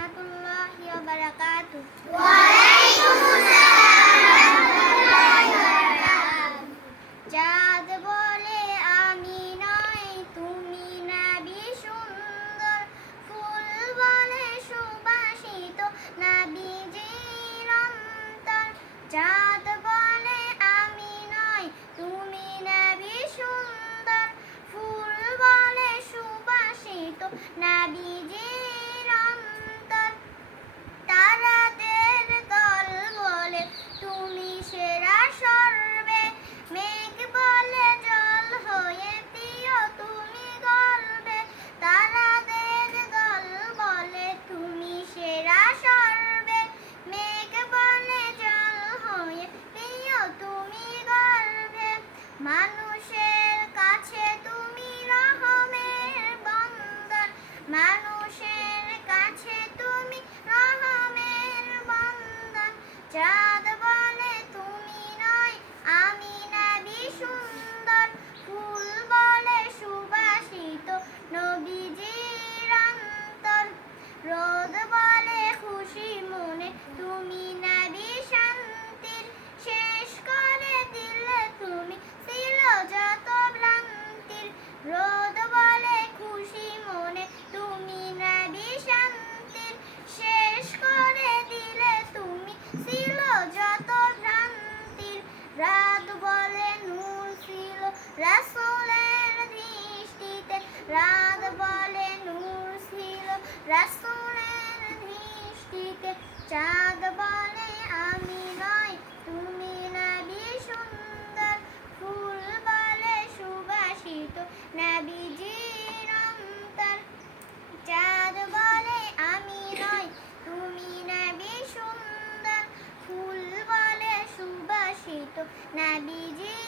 রহমাতুল্লাহি ওয়া বারাকাতুহু চাঁদ বলে আমি নয় তুমি নাবি সুন্দর ফুল বলে সুবাসিত নাবিজির অন্তর চাঁদ বলে আমি নয় তুমি নাবি সুন্দর ফুল বলে সুবাসিত নাবিজির অন্তর রাত বলে নূর ছিল রাসূলের দৃষ্টিতে। চাঁদ বলে, আমি নয়, তুমি নাবি সুন্দর। ফুল বলে, সুবাসিত নাবিজির অন্তর। চাঁদ বলে, আমি নয়, তুমি নাবি সুন্দর। ফুল বলে, সুবাসিত নাবিজি